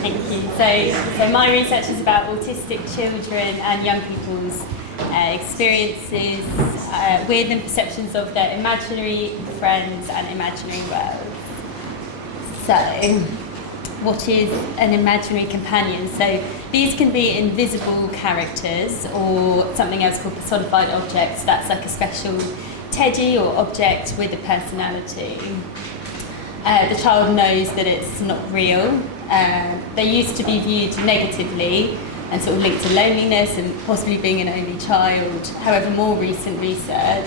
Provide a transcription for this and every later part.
Thank you. So my research is about autistic children and young people's experiences with and perceptions of their imaginary friends and imaginary worlds. So, what is an imaginary companion? So these can be invisible characters or something else called personified objects. That's like a special teddy or object with a personality. The child knows that it's not real. They used to be viewed negatively and sort of linked to loneliness and possibly being an only child. However, more recent research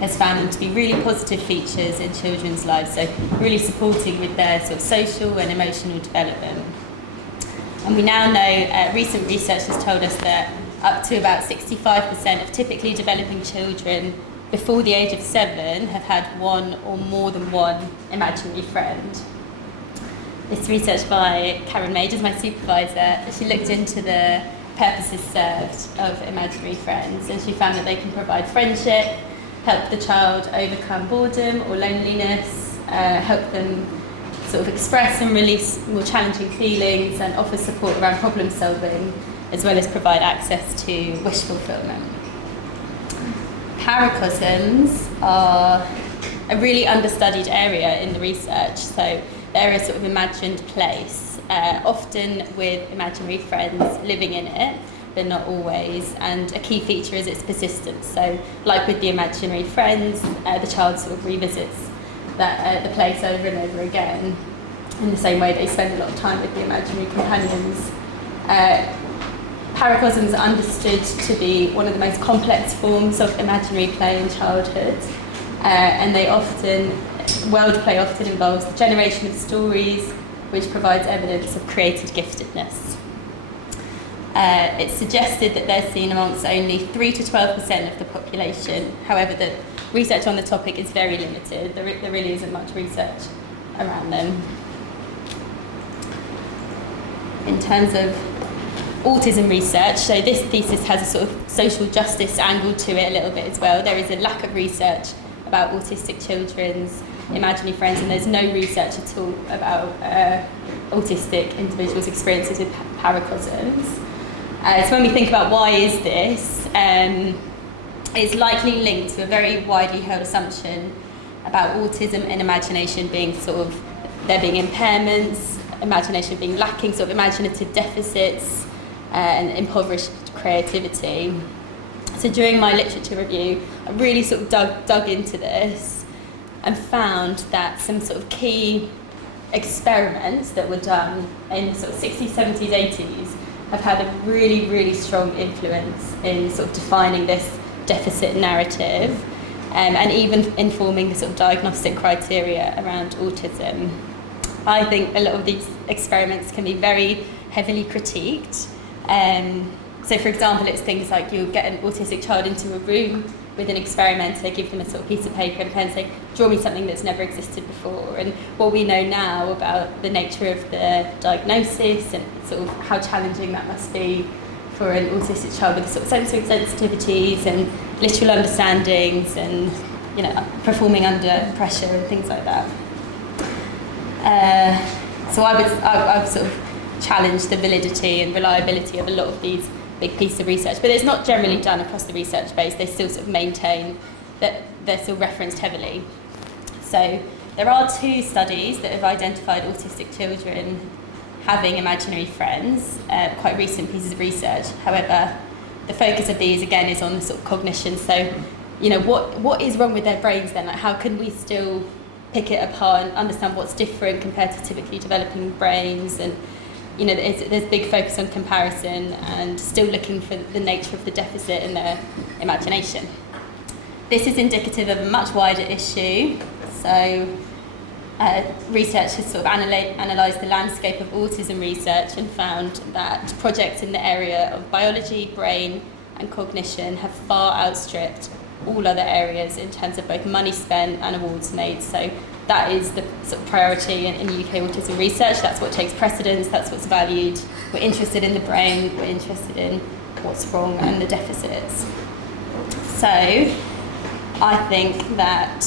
has found them to be really positive features in children's lives, so really supporting with their sort of social and emotional development. And we now know, recent research has told us that up to about 65% of typically developing children before the age of 7 have had one or more than one imaginary friend. This research by Karen Majors, my supervisor, she looked into the purposes served of imaginary friends, and she found that they can provide friendship, help the child overcome boredom or loneliness, help them sort of express and release more challenging feelings, and offer support around problem solving, as well as provide access to wish fulfillment. Paracosms are a really understudied area in the research, so they're a sort of imagined place, often with imaginary friends living in it, but not always, and a key feature is its persistence. So like with the imaginary friends, the child sort of revisits the place over and over again, in the same way they spend a lot of time with the imaginary companions. Paracosms are understood to be one of the most complex forms of imaginary play in childhood, and world play often involves the generation of stories, which provides evidence of created giftedness. It's suggested that they're seen amongst only 3 to 12% of the population. However, the research on the topic is very limited. There really isn't much research around them. In terms of autism research, so this thesis has a sort of social justice angle to it a little bit as well. There is a lack of research about autistic children's imaginary friends, and there's no research at all about autistic individuals' experiences with paracosms. So when we think about why is this, it's likely linked to a very widely held assumption about autism and imagination being there being impairments, imagination being lacking, sort of imaginative deficits, and impoverished creativity. So during my literature review, I really sort of dug into this and found that some sort of key experiments that were done in sort of 60s, 70s, 80s have had a really, really strong influence in sort of defining this deficit narrative, and even informing the sort of diagnostic criteria around autism. I think a lot of these experiments can be very heavily critiqued. So for example, it's things like you'll get an autistic child into a room with an experimenter, give them a sort of piece of paper and a pen, say, draw me something that's never existed before. And what we know now about the nature of the diagnosis and sort of how challenging that must be for an autistic child with sort of sensory sensitivities and literal understandings and, you know, performing under pressure and things like that. So I've sort of challenged the validity and reliability of a lot of these big pieces of research, but it's not generally done across the research base. They still sort of maintain that they're still referenced heavily. So there are 2 studies that have identified autistic children having imaginary friends, quite recent pieces of research. However, the focus of these again is on the sort of cognition. So, you know, what is wrong with their brains then? Like, how can we still pick it apart and understand what's different compared to typically developing brains? And you know, there's big focus on comparison and still looking for the nature of the deficit in their imagination. This is indicative of a much wider issue. So research has sort of analysed the landscape of autism research and found that projects in the area of biology, brain and cognition have far outstripped all other areas in terms of both money spent and awards made. So that is the sort of priority in UK autism research. That's what takes precedence, that's what's valued. We're interested in the brain, we're interested in what's wrong and the deficits. So I think that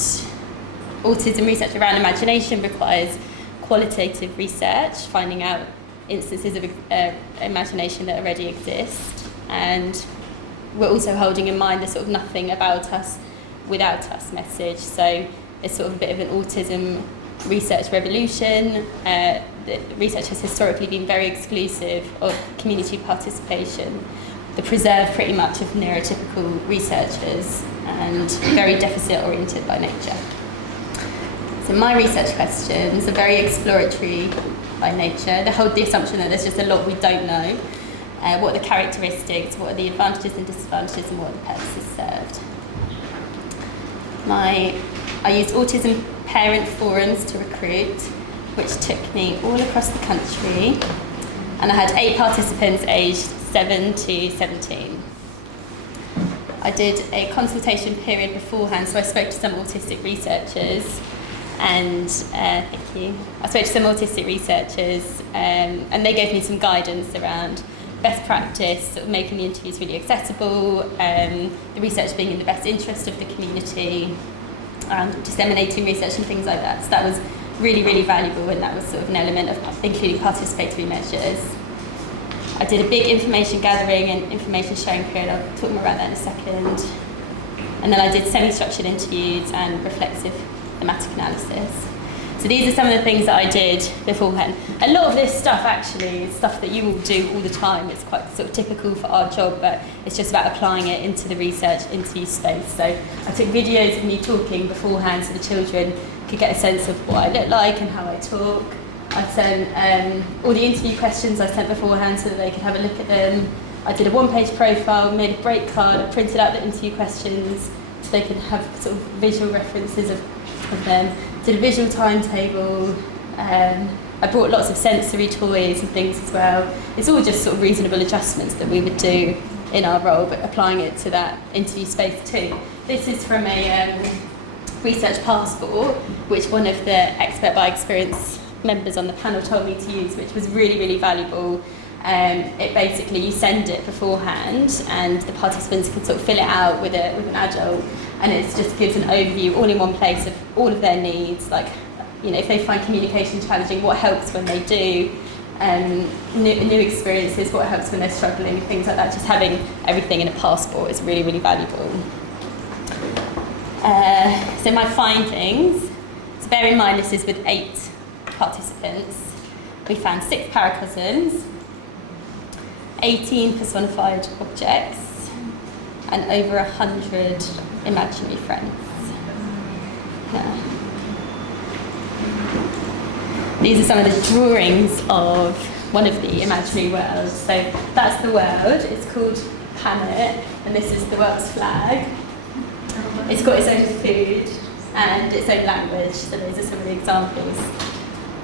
autism research around imagination requires qualitative research, finding out instances of imagination that already exist, and we're also holding in mind the sort of nothing about us without us message. So it's sort of a bit of an autism research revolution. The research has historically been very exclusive of community participation, the preserve pretty much of neurotypical researchers, and very deficit oriented by nature. So my research questions are very exploratory by nature. They hold the assumption that there's just a lot we don't know. What are the characteristics, what are the advantages and disadvantages, and what are the purposes served. I used autism parent forums to recruit, which took me all across the country, and I had 8 participants aged 7 to 17. I did a consultation period beforehand, so I spoke to some autistic researchers, and thank you. I spoke to some autistic researchers, and they gave me some guidance around best practice, sort of making the interviews really accessible, the research being in the best interest of the community, disseminating research and things like that. So that was really, really valuable, and that was sort of an element of including participatory measures. I did a big information gathering and information sharing period. I'll talk more about that in a second. And then I did semi-structured interviews and reflexive thematic analysis. So these are some of the things that I did beforehand. A lot of this stuff actually is stuff that you will do all the time. It's quite sort of typical for our job, but it's just about applying it into the research interview space. So I took videos of me talking beforehand so the children could get a sense of what I look like and how I talk. I sent all the interview questions I sent beforehand so that they could have a look at them. I did a one-page profile, made a break card, I printed out the interview questions so they could have sort of visual references of them. Did a visual timetable. I brought lots of sensory toys and things as well. It's all just sort of reasonable adjustments that we would do in our role, but applying it to that interview space too. This is from a research passport, which one of the expert by experience members on the panel told me to use, which was really, really valuable. It basically, you send it beforehand and the participants can sort of fill it out with an adult, and it just gives an overview all in one place of all of their needs, like, you know, if they find communication challenging, what helps when they do, new experiences, what helps when they're struggling, things like that. Just having everything in a passport is really, really valuable. So my findings, so bear in mind this is with 8 participants. We found 6 paracosms, 18 personified objects, and over 100 imaginary friends. Yeah. These are some of the drawings of one of the imaginary worlds. So that's the world, it's called Planet, and this is the world's flag. It's got its own food and its own language, so those are some of the examples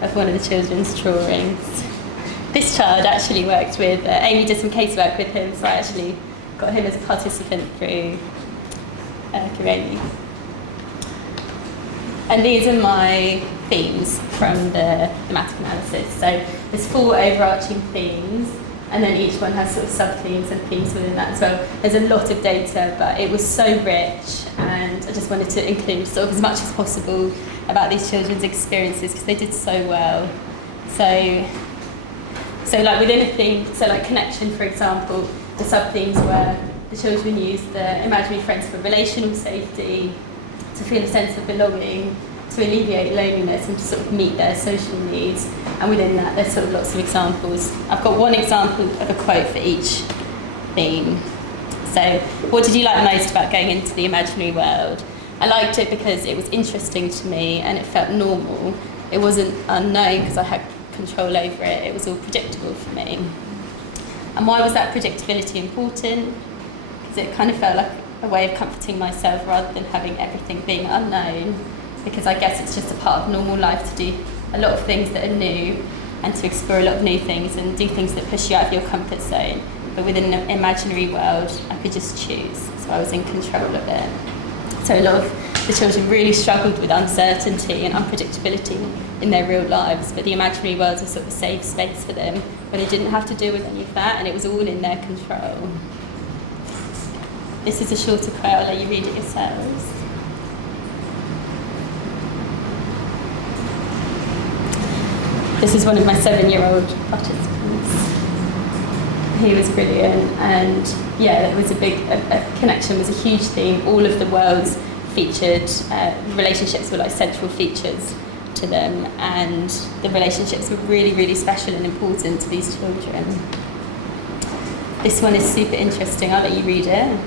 of one of the children's drawings. This child actually worked with, Amy did some casework with him, so I actually got him as a participant through Amy. And these are my themes from the thematic analysis. So there's 4 overarching themes, and then each one has sort of sub-themes and themes within that as well. There's a lot of data, but it was so rich, and I just wanted to include sort of as much as possible about these children's experiences because they did so well. So like within a theme, so like connection, for example, the sub-themes were the children used the imaginary friends for relational safety, to feel a sense of belonging, to alleviate loneliness and to sort of meet their social needs. And within that, there's sort of lots of examples. I've got one example of a quote for each theme. So, what did you like most about going into the imaginary world? I liked it because it was interesting to me and it felt normal. It wasn't unknown because I had control over it. It was all predictable for me. And why was that predictability important? Because it kind of felt like a way of comforting myself rather than having everything being unknown. Because I guess it's just a part of normal life to do a lot of things that are new and to explore a lot of new things and do things that push you out of your comfort zone. But within an imaginary world, I could just choose. So I was in control of it. So a lot of the children really struggled with uncertainty and unpredictability in their real lives, but the imaginary world was sort of a safe space for them where they didn't have to deal with any of that and it was all in their control. This is a shorter quote, I'll let you read it yourselves. This is one of my 7-year-old participants. He was brilliant, and yeah, it was a connection was a huge theme. All of the worlds featured, relationships were like central features to them, and the relationships were really, really special and important to these children. This one is super interesting, I'll let you read it.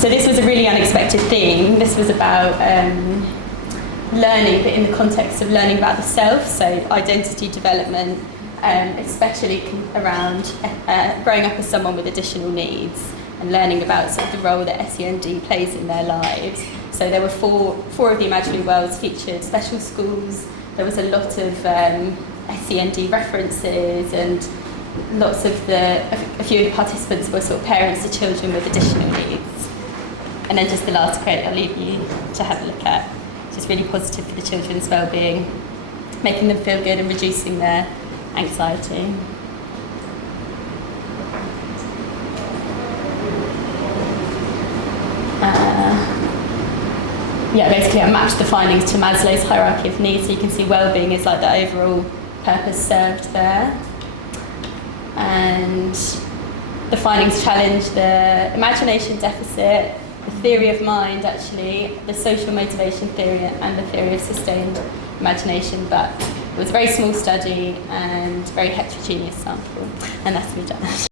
So this was a really unexpected theme. This was about learning, but in the context of learning about the self, so identity development, especially around growing up as someone with additional needs and learning about sort of the role that SEND plays in their lives. So there were four of the imaginary worlds featured special schools. There was a lot of SEND references, and lots of a few of the participants were sort of parents to children with additional needs. And then just the last quote I'll leave you to have a look at, which is really positive for the children's well-being, making them feel good and reducing their anxiety. Basically I matched the findings to Maslow's hierarchy of needs, so you can see well-being is like the overall purpose served there. And the findings challenge the imagination deficit, the theory of mind actually, the social motivation theory, and the theory of sustained imagination, but it was a very small study and very heterogeneous sample, and that's me done.